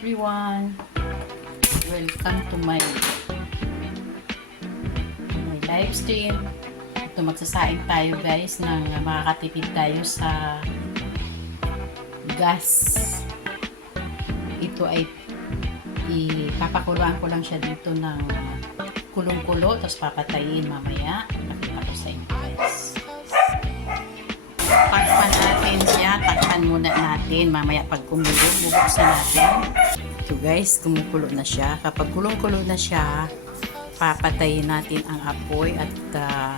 everyone. Welcome to my my live stream. Ito magsasaing tayo guys ng makakatipid tayo sa gas. Ito ay ipapakuluan ko lang siya dito ng kulong-kulo tapos papatayin mamaya. Nakita ko sa inyo guys. Muna natin. Mamaya pag kumulo, bubuksan natin. So guys, kumukulo na siya. Kapag kulong-kulo na siya, papatayin natin ang apoy at uh,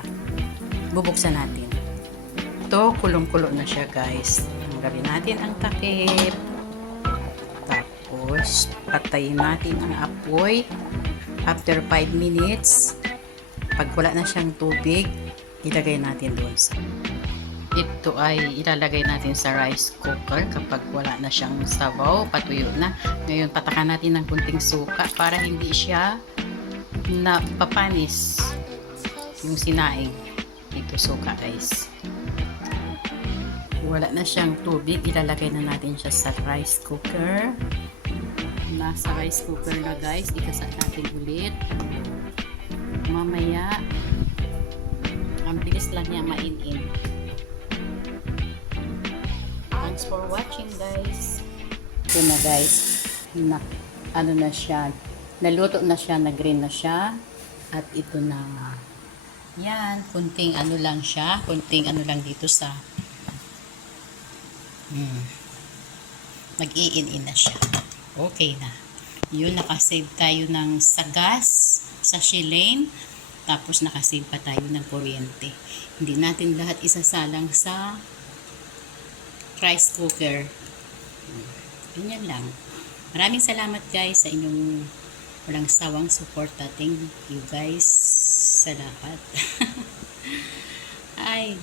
bubuksan natin. Ito, kulong-kulo na siya guys. Tanggalin natin ang takip. Tapos, patayin natin ang apoy. After 5 minutes, pag wala na siyang tubig, ilagay natin doon sa ito ay ilalagay natin sa rice cooker kapag wala na siyang sabaw, patuyo na. Ngayon, patakan natin ng kunting suka para hindi siya na papanis yung sinaing. Ito suka guys. Wala na siyang tubig, ilalagay na natin siya sa rice cooker. Nasa rice cooker na guys, ikasa natin ulit. Mamaya, ang bilis lang niya mainin. Thanks for watching guys. Ito na guys. Na, ano na siya. Naluto na siya, na green na siya. At ito na. Yan, kunting ano lang siya. Kunting ano lang dito sa hmm, nag-iin-in na siya. Okay na. Yun, nakasave tayo ng sa gas, sa shilane, tapos nakasave pa tayo ng kuryente. Hindi natin lahat isasalang sa rice cooker. Ganyan lang. Maraming salamat guys sa inyong walang sawang support ating you guys sa lahat. Ay,